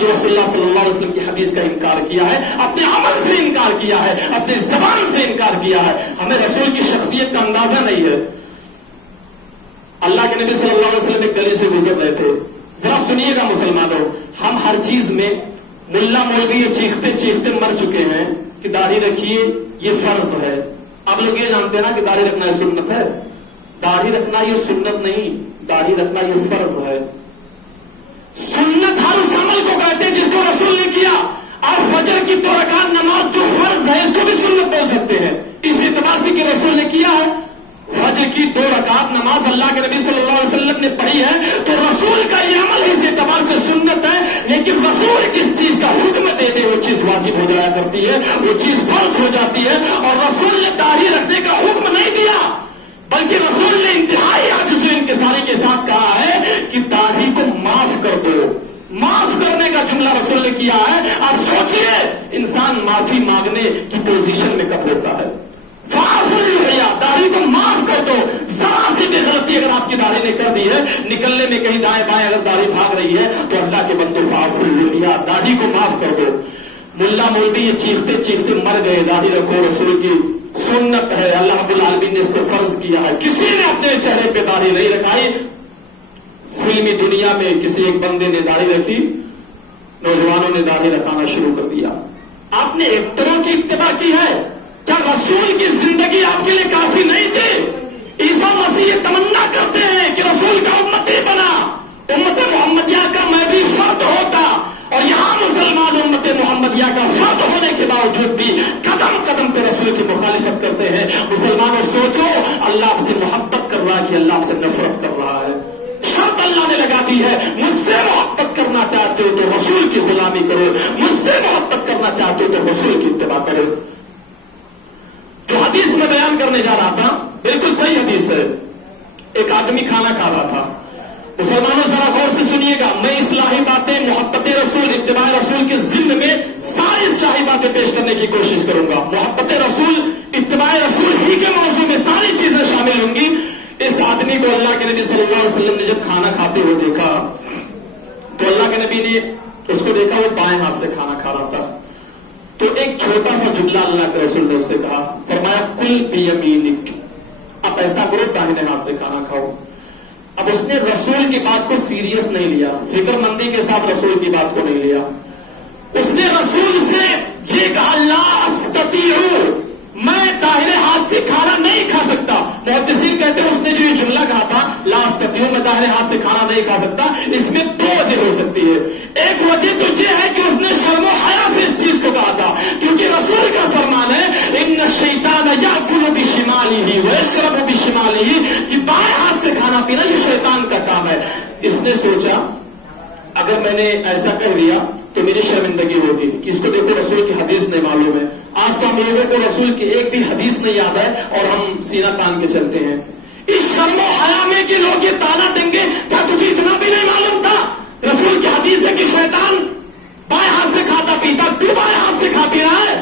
جو رسول اللہ صلی اللہ علیہ وسلم کی حدیث کا انکار کیا ہے، اپنے عمل سے انکار کیا ہے، اپنی زبان سے انکار کیا ہے. ہمیں رسول کی شخصیت کا اندازہ نہیں ہے. اللہ کے نبی صلی اللہ علیہ وسلم ایک گلی سے گزر رہے تھے. ذرا سنیے گا مسلمانوں، ہم ہر چیز میں ملا مولوی یہ چیختے چیختے مر چکے ہیں کہ داڑھی رکھیے یہ فرض ہے. آپ لوگ یہ جانتے ہیں نا کہ داڑھی رکھنا یہ سنت ہے. داڑھی رکھنا یہ سنت نہیں، داڑھی رکھنا یہ فرض ہے. سنت ہر اس عمل کو کہتے ہیں جس کو رسول نے کیا. اور فجر کی 2 رکعت نماز جو فرض ہے اس کو بھی سنت بول سکتے ہیں اس اعتبار سے کہ رسول نے کیا ہے. فجر کی 2 رکعت نماز اللہ کے نبی صلی اللہ علیہ وسلم نے پڑھی ہے تو رسول کا یہ عمل اس اعتبار سے سنت ہے. لیکن رسول جس چیز کا حکم دے دے وہ چیز واجب ہو جایا کرتی ہے، وہ چیز فرض ہو جاتی ہے. اور رسول نے داڑھی رکھنے کا حکم نہیں دیا بلکہ رسول نے انتہائی عاجز و انکساری کے ساتھ کہا ہے کہ داڑھی کو معاف کر دو. معاف کرنے کا جملہ رسول نے کیا ہے. آپ سوچئے انسان معافی مانگنے کی پوزیشن میں کب ہوتا ہے. داڑھی کو معاف کر دو. ذرا سی بھی غلطی اگر آپ کی داڑھی نے کر دی ہے، نکلنے میں کہیں دائیں بائیں اگر داڑھی بھاگ رہی ہے تو اللہ کے بندو فاعفوا اللحیہ، داڑھی کو معاف کر دو. ملا مولوی یہ چیختے چیختے مر گئے. داڑھی رکھو، رسول کی سنت ہے، اللہ رب العالمین نے اس کو فرض کیا ہے. کسی نے اپنے چہرے پہ داڑھی نہیں رکھائی. فلمی دنیا میں کسی ایک بندے نے داڑھی رکھی، نوجوانوں نے داڑھی رکھانا شروع کر دیا. آپ نے ایکٹروں کی اتباع کی ہے. کیا رسول کی زندگی آپ کے لیے کافی نہیں تھی؟ عیسیٰ مسیح یہ تمنا کرتے ہیں کہ رسول کا امتی بنا، امت محمدیہ کا میں بھی فرد ہوتا. اور یہاں مسلمان امت محمدیہ کا فرد ہونے کے باوجود بھی قدم قدم پہ رسول کی مخالفت کرتے ہیں. مسلمانوں سوچو، اللہ آپ سے محبت کر رہا ہے کہ اللہ آپ سے نفرت کر رہا ہے؟ شرط اللہ نے لگا دی ہے، مجھ سے محبت کرنا چاہتے ہو تو رسول کی غلامی کرو، مجھ سے محبت کرنا چاہتے ہو تو رسول کی اتباع کرو. جو حدیث میں بیان کرنے جا رہا تھا بالکل صحیح حدیث ہے. ایک آدمی کھانا کھا رہا تھا. مسلمانوں ذرا غور سے سنیے گا، میں اصلاحی باتیں محبت رسول اتباع رسول کے ضمن میں ساری اصلاحی باتیں پیش کرنے کی کوشش کروں گا. محبت رسول اتباع رسول ہی کے موضوع میں ساری چیزیں شامل ہوں گی. اس آدمی کو اللہ کے نبی صلی اللہ علیہ وسلم نے جب کھانا کھاتے ہوئے دیکھا تو اللہ کے نبی نے اس کو دیکھا وہ بائیں ہاتھ سے کھانا کھا رہا تھا. تو ایک چھوٹا سا جملہ اللہ کے رسول نے اس سے کہا، فرمایا کل بیمینک، اب ایسا کرو داہنے ہاتھ سے کھانا کھاؤ. اب اس نے رسول کی بات کو سیریس نہیں لیا، فکر مندی کے ساتھ رسول کی بات کو نہیں لیا. اس نے رسول سے یہ کہا لا استطیع، میں داہنے ہاتھ سے کھانا نہیں کھا سکتا. محدثین کہتے ہیں اس نے جو یہ جملہ کہا تھا لا استطیع، میں داہنے ہاتھ سے کھانا نہیں کھا سکتا، اس میں 2 وجہ ہو سکتی ہے. ایک وجہ تو یہ ہے کہ اس نے شرم و حیا سے اس چیز کو کہا تھا، کیونکہ رسول کا فرمان ہے ان الشیطان یاکل بشمالہ ویشرب بشمالہ، کہ بائیں ہاتھ سے کھانا پینا یہ شیطان کا کام ہے. اس نے سوچا اگر میں نے ایسا کہہ دیا تو میری شرمندگی ہوگی کہ اس کو دیکھو رسول کی حدیث نہیں معلوم ہے. آج تو ہم لوگوں کو رسول کی ایک بھی حدیث نہیں یاد ہے اور ہم سینہ تان کے چلتے ہیں. اس شرم و حیا میں کہ لوگ یہ تانا دیں گے کیا تجھے اتنا بھی نہیں معلوم تھا رسول کی حدیث ہے کہ شیطان بائیں ہاتھ سے کھاتا پیتا، تو بائیں ہاتھ سے کھاتی رہا ہے.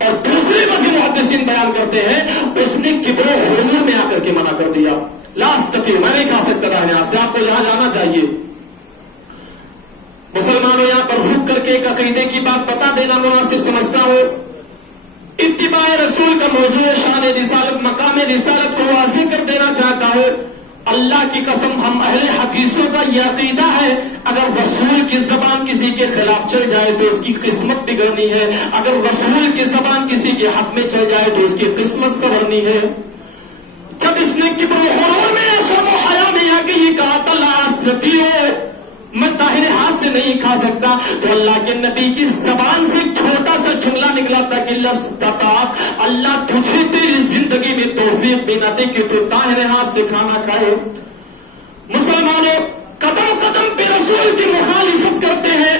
اور دوسری وجہ محدثین بیان کرتے ہیں اس نے کبر و غرور میں آ کر کے منع کر دیا. لا استطیع، میں نہیں کھا سکتا داہنے ہاتھ سے، آپ کو یہاں جانا چاہیے. مسلمانوں یہاں پر رک کر کے ایک عقیدے کی بات بتا دینا مناسب سمجھتا ہوں. اتباع رسول کا موضوع شان رسالت، مقام رسالت کو واضح کر دینا چاہتا ہوں. اللہ کی قسم ہم اہل حدیثوں کا یہ عقیدہ ہے اگر رسول کی زبان کسی کے خلاف چل جائے تو اس کی قسمت بگڑنی ہے، اگر رسول کی زبان کسی کے حق میں چل جائے تو اس کی قسمت سنورنی ہے. جب اس نے کبر و غرور میں شرم و حیا میں آ کے یہ کہا تھا لا استطیع، میں داہنے ہاتھ سے نہیں کھا سکتا، تو اللہ کے نبی کی زبان سے چھوٹا سا جملہ نکلا تھا کہ لستطاع، اللہ تجھے تیری زندگی میں توفیق بھی نہ دے کہ تو داہنے ہاتھ سے کھانا کھائے. مسلمانوں قدم قدم پہ رسول کی مخالفت کرتے ہیں.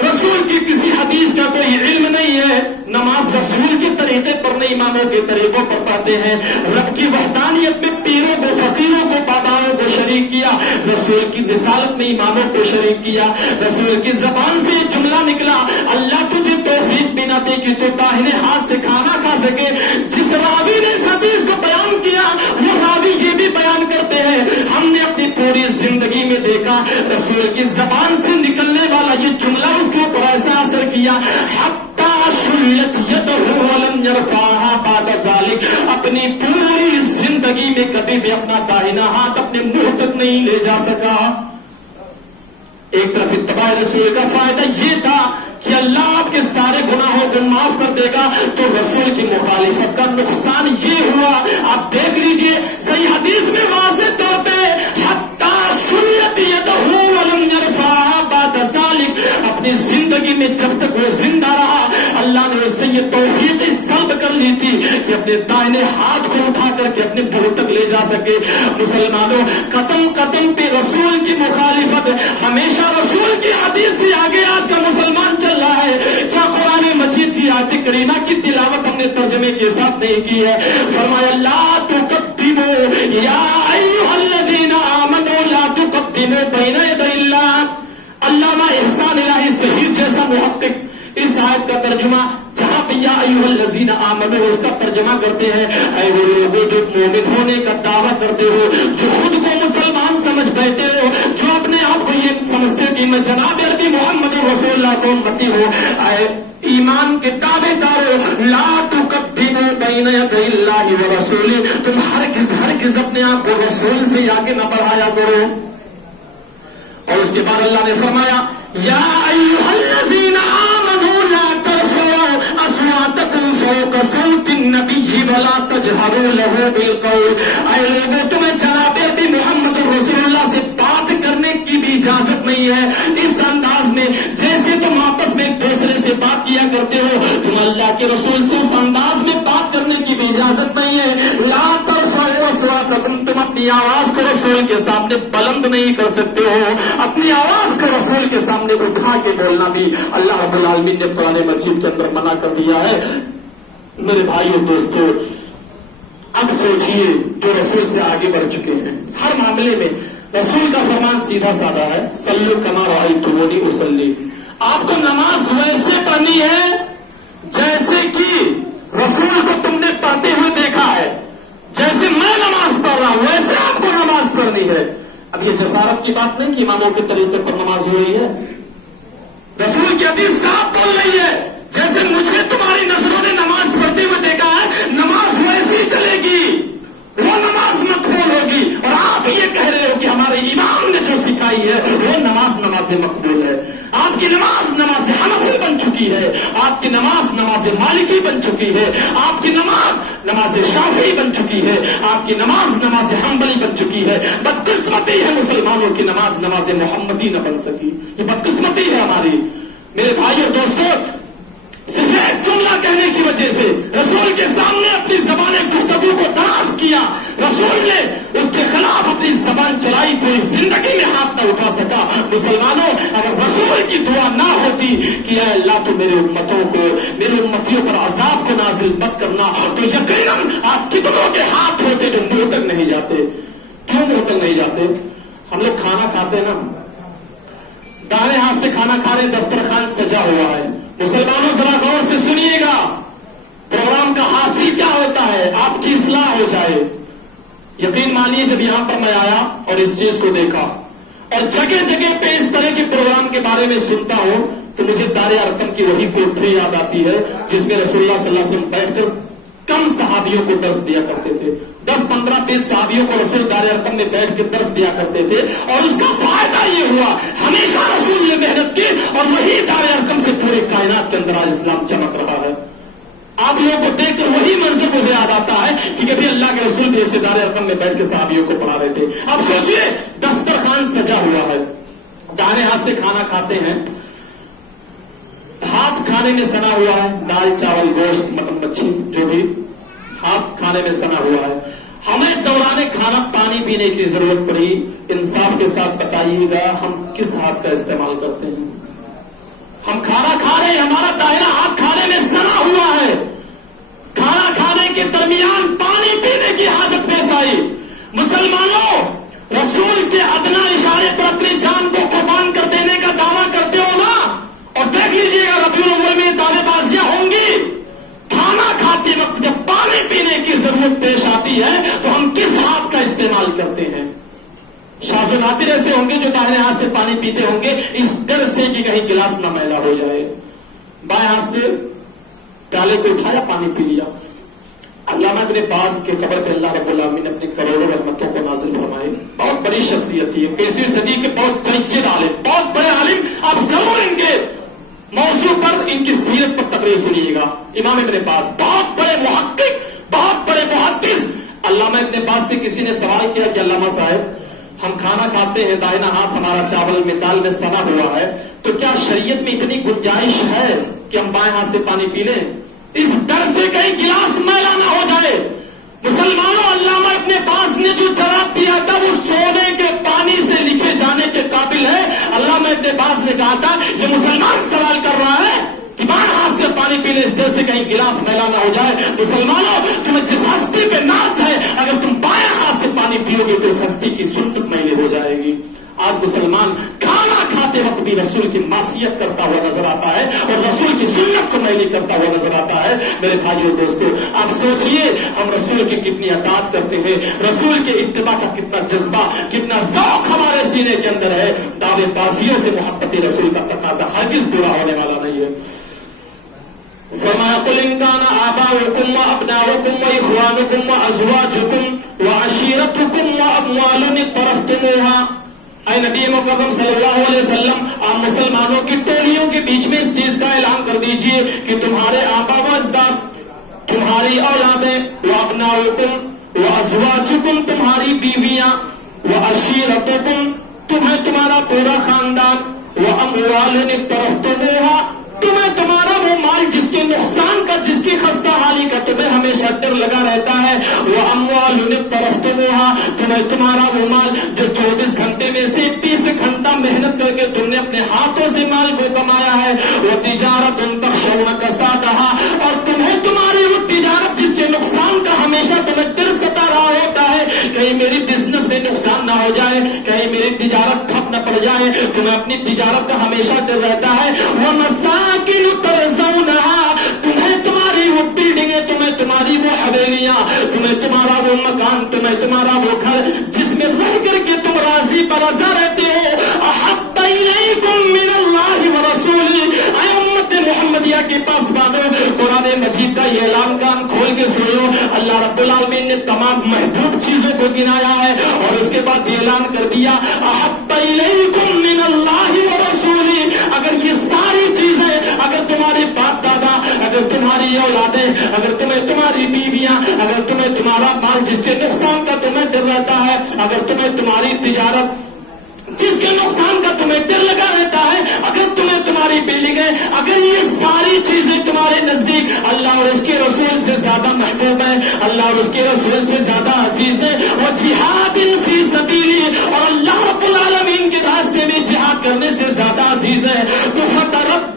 رسول کی کسی حدیث کا کوئی علم نہیں ہے، نماز رسول کے طریقے پر نہیں، اماموں کے طریقوں پر پڑھتے ہیں. رب کی وحدانیت میں پیروں کو، فقیروں کو، باباؤں کو شریک کیا، رسول کی رسالت میں اماموں کو شریک کیا. رسول کی زبان سے جملہ نکلا اللہ تجھے توفیق بھی نہ دے کہ تو داہنے ہاتھ سے کھانا کھا سکے. جس راوی نے اس حدیث کو بیان کیا وہ راوی یہ بھی بیان کرتے ہیں ہم نے اپنی پوری زندگی میں دیکھا رسول کی زبان سے نکلنے والا یہ جملہ اس کے اوپر यरफाहा बाद ज़ालिक, अपनी पूरी जिंदगी में कभी भी अपना दाहिना हाथ अपने मुंह तक नहीं ले जा सका। एक तरफ इत्तबा रसूल का फायदा ये था कि अल्लाह आपके सारे गुनाहों को माफ कर देगा, तो रसूल की मुखालिफत का नुकसान ये हुआ। आप देख लीजिए सही हदीस में वाज़ेह तौर पे हत्ता सुन्नत यदहू वलम यरफाहा बाद ज़ालिक, अपनी जिंदगी में जब तक वो जिंदा रहा अल्लाह ने उससे ये तौफीक सल्ब कर ली थी कि अपने दाहिने हाथ को उठा करके अपने मुंह तक ले जा सके। मुसलमानों, कदम कदम पे रसूल की मुखालिफत, हमेशा रसूल की हदीस से आगे आज का मुसलमान चल रहा है। क्या कुरान मजीद की आयत करीमा की तिलावत हमने तर्जमे के साथ नहीं की है? फरमाया ला तुक़द्दिमू या अय्युहल्लज़ीना आमनू ला तुक़द्दिमू बैना यदैल्लाह। अल्लामा इहसान इलाही ज़हीर जैसा मुहक्किक इस आयत का तर्जुमा जहां पे या अय्युहल्लज़ीना आमनू उसका तर्जुमा करते हैं, ऐ वो लोगों जो मोमिन होने का दावा करते हो, जो खुद को मुसलमान समझ बैठे हो, जो अपने आप को ये समझते हो कि मैं जनाब अरबी मोहम्मद रसूलुल्लाह को उम्मती हो, ऐ ईमान के दावेदारों, ला तुक़द्दिमू बैना यदैल्लाहि व रसूलिही, तुम हरगिज़ अपने आप को रसूल से आगे न बढ़ाया करो। और उसके बाद अल्लाह ने फरमाया या अय्युहल्लज़ीना आमनू ला तरफ़ऊ अस्वातकुम फ़ौक़ सौतिन नबिय्यि व ला तजहरू लहू बिलक़ौल। ऐ लोगों, तुम्हें जनाब अरबी मोहम्मद रसूलुल्लाह से बात करने की भी इजाजत नहीं है इस अंदाज में जैसे तुम आपस में एक दूसरे से बात किया करते हो। तुम अल्लाह के रसूल से उस अंदाज में बात करने की भी इजाजत नहीं है। ला तरफ़ऊ अस्वातकुम, तुम अपनी आवाज को रसूल के सामने बुलंद नहीं कर सकते हो। अपनी आवाज को रसूल के सामने उठा के बोलना भी अल्लाह रब्बुल आलमीन ने कुरान मजीद के अंदर मना कर दिया है। मेरे भाइयों दोस्तों, अब सोचिए जो रसूल से आगे बढ़ चुके हैं हर मामले में, रसूल का फरमान सीधा साधा है, सल्लु कमा रअयतुमूनी उसल्ली। आपको नमाज वैसे पढ़नी है जैसे कि रसूल को तुमने पढ़ते हुए देखा है। जैसे मैं नमाज पढ़ रहा हूं वैसे आपको नमाज पढ़नी है। अब ये जसारत की बात नहीं कि इमामों के तरीके पर नमाज हो रही है। रसूल की हदीस साफ बोल रही है, जैसे मुझे तुम्हारी नजरों ने नमाज पढ़ते हुए देखा है, नमाज वैसी चलेगी, वो नमाज मकबूल होगी। और आप ये कह रहे हो कि हमारे इमाम ने जो सिखाई है वो नमाज मकबूल है। आपकी नमाज नमाज हनफी बन चुकी है, आपकी नमाज नमाज मालिकी बन चुकी है, आपकी नमाज नमाज शाफी बन चुकी है, आपकी नमाज नमाज हम्बली बन चुकी है। बदकिस्मती है मुसलमानों की नमाज नमाज मोहम्मदी न बन सकी, ये बदकिस्मती है हमारी। मेरे भाइयों दोस्तों, सिर्फ एक जुमला कहने की वजह से रसूल के सामने अपनी ज़बान गुफ्तगू को दराज किया, रसूल ने उसके खिलाफ अपनी ज़बान चलाई, पूरी जिंदगी में हाथ न उठा सका। मुसलमानों, अगर रसूल की दुआ ना होती कि अल्लाह तो मेरे उम्मतों को, मेरे उम्मतियों पर अजाब को नाजिल मत करना, तो यकीनन आप कितनों के हाथ होते जो मुंह तक नहीं जाते। क्यों मुंह तक नहीं जाते? हम लोग खाना खाते ना, दाएं हाथ से खाना खा रहे, दस्तरखान सजा हुआ है। मुसलमानों जरा गौर से सुनिएगा, प्रोग्राम का हासिल क्या होता है? आपकी इस्लाह हो जाए। यकीन मानिए जब यहां पर मैं आया और इस चीज को देखा और जगह जगह पे इस तरह के प्रोग्राम के बारे में सुनता हूं तो मुझे दारे अरकम की वही कोठरी याद आती है जिसमें रसूलुल्लाह सल्लल्लाहु अलैहि वसल्लम बैठकर कम सहाबियों को दर्स दिया करते थे। 10, 15, 20 सहाबियों को रसूल दारे अरकम में बैठ के दर्स दिया करते थे और उसका फायदा ये हुआ, हमेशा रसूल ने मेहनत की और वही दारे अरकम से पूरे कायनात के अंदर आज इस्लाम चमक रहा है। आप लोगों को देखकर वही मंजर मुझे याद आता है कि कभी अल्लाह के रसूल भी ऐसे दारे अरकम में बैठ के सहाबियों को पढ़ा रहे थे। अब सोचिए, दस्तरखान सजा हुआ है, दाहिने हाथ से खाना खाते हैं, हाथ खाने में सना हुआ है, दाल चावल गोश्त मटन मच्छी जो भी, हाथ खाने में सना हुआ है। हमें दौराने खाना पानी पीने की जरूरत पड़ी, इंसाफ के साथ बताइएगा हम किस हाथ का इस्तेमाल करते हैं? हम खाना खा रहे हैं, हमारा दाहिना हाथ खाने में सना हुआ है, खाना खाने के दरमियान पानी पीने की हाजत पेश आई। मुसलमानों, रसूल के अदना इशारे पर अपनी जान को कुर्बान कर देने का दावा करते हो ना, और देख लीजिएगा रबीउल अव्वल में दावेबाजियां होंगी। खाना खाते वक्त जब पानी पीने की जरूरत पेश आती है तो हम किस हाथ का इस्तेमाल करते हैं? शासन नादिर ऐसे होंगे जो दाहिने हाथ से पानी पीते होंगे इस डर से कि कहीं गिलास न मैला हो जाए, बाएं हाथ से प्याले को उठाया, पानी पी लिया। अल्लामा इब्ने बाज के कब्र पे अल्लाह रब्बुल आलमीन ने अपनी करोड़ों रहमतों को नाजिल फरमाए। बहुत बड़ी शख्सियत थी, 21वीं सदी के बहुत जय्यद आलिम, बहुत बड़े आलिम। आप जरूर इनके मौजू पर, इनकी सीरत पर तकरीर सुनिएगा। इमाम इब्ने बाज बहुत बड़े मुहक्किक, बहुत बड़े मुहद्दिस। अल्लामा इब्ने बाज से किसी ने सवाल किया कि अल्लामा साहब, हम खाना खाते हैं, दाहिना हाथ हमारा चावल में दाल में सना हुआ है, तो क्या शरीयत में इतनी गुंजाइश है कि हम बाएं हाथ से पानी पी लें, इस डर से कहीं गिलास मैला ना हो जाए? मुसलमानों, अल्लामा इब्ने बाज ने जो जवाब दिया था वो सोने के पानी से लिखे जाने के काबिल है। अल्लामा इब्ने बाज ने कहा था, ये मुसलमान सवाल कर रहा है कि बाएं हाथ से पानी पीने इस डर से कहीं गिलास मैला ना हो जाए। मुसलमानों, तुम्हें जिस हस्ती पे नाज है, अगर तुम बाएं हाथ से पानी पियोगे तो इस हस्ती की सुन्नत मैली हो जाएगी। आज मुसलमान खाना खाते वक्त भी रसूल की मासियत करता हुआ नजर आता है और रसूल की सुन्नत को मैली करता हुआ नजर आता है। मेरे भाइयों दोस्तों, आप सोचिए हम रसूल की कितनी अताअत करते हैं, रसूल के इत्तिबा का कितना जज्बा, कितना ज़ौक़ हमारे सीने के अंदर है। दावेबाजियों से मोहब्बत रसूल का तकाज़ा हरगिज़ पूरा होने वाला नहीं है। फरमाया, कुल इन काना आबाउकुम व अब्नाउकुम व इख्वानुकुम व अज़वाजुकुम व अशीरतुकुम व अम्वालुन इक़्तरफ़्तुमूहा। ऐ नबी मुकर्रम सल्लल्लाहु अलैहि वसल्लम, आप मुसलमानों की टोलियों के बीच में इस चीज का ऐलान कर दीजिए कि तुम्हारे आबा व अजदाद, तुम्हारी औलादें, व अब्नाउकुम व अज़वाजुकुम, तुम्हारी बीवियां, व अशीरतुकुम, तुम्हें तुम्हारा पूरा खानदान, व अम्वालुन इक़्तरफ़्तुमूहा, तुम्हें तुम्हारा वो माल जिसके नुकसान का, जिसकी खस्ता हाली का तुम्हें हमेशा डर लगा रहता है। वो अम्वालुन इक़्तरफ़्तुमूहा, तुम्हें तुम्हारा वो माल जो 24 घंटे में से 30 घंटा मेहनत करके तुमने अपने हाथों से माल को कमाया है। वो तिजारतुन तख़शौना कसादहा, और तुम्हें तुम्हारी वो तिजारत जिसके नुकसान का हमेशा तुम्हें डर सता रहा होता है, कहीं मेरी बिजनेस में नुकसान ना हो जाए, कहीं मेरी तिजारत ठप न पड़ जाए। तुम्हें अपनी तिजारत का हमेशा डर रहता है। वो मसाकिन तरज़ौनहा, तुम्हें तुम्हारी वो बिल्डिंगें, तुम्हें तुम्हारी वो हवेलियां, तुम्हें तुम्हारा वो मकान, तुम्हें तुम्हारा वो घर जिसमें रह करके तुम राज़ी बरज़ा रहते हो। अहब्ब इलैकुम मिनल्लाहि व रसूलिही, ऐ उम्मत मुहम्मदिया के पास बानो, कुरान मजीद का ये ऐलान कान खोल के सुन लो। अल्लाह रब्बुल आलमीन ने तमाम महबूब चीजों को गिनाया है और उसके बाद ये ऐलान कर दिया, अहब्ब इलैकुम मिनल्लाहि व रसूलिही। अगर ये सारी चीजें, अगर तुम्हारे बाप दादा, अगर तुम्हारी औलादें, अगर तुम्हें तुम्हारी बीवियां, अगर तुम्हें तुम्हारा माल जिसके नुकसान का तुम्हें डर रहता है, अगर तुम्हें तुम्हारी तिजारत जिसके नुकसान का तुम्हें डर लगा रहता है, अगर तुम्हें तुम्हारी बिल्डिंगें, अगर ये सारी चीजें तुम्हारे नजदीक अल्लाह और उसके रसूल से ज्यादा महबूब है, अल्लाह और उसके रसूल से ज्यादा अजीज है, और जिहादिन फी सबीली, और अल्लाह रब्बुल आलमीन के रास्ते में जिहाद करने से ज्यादा अजीज है, तो फतरब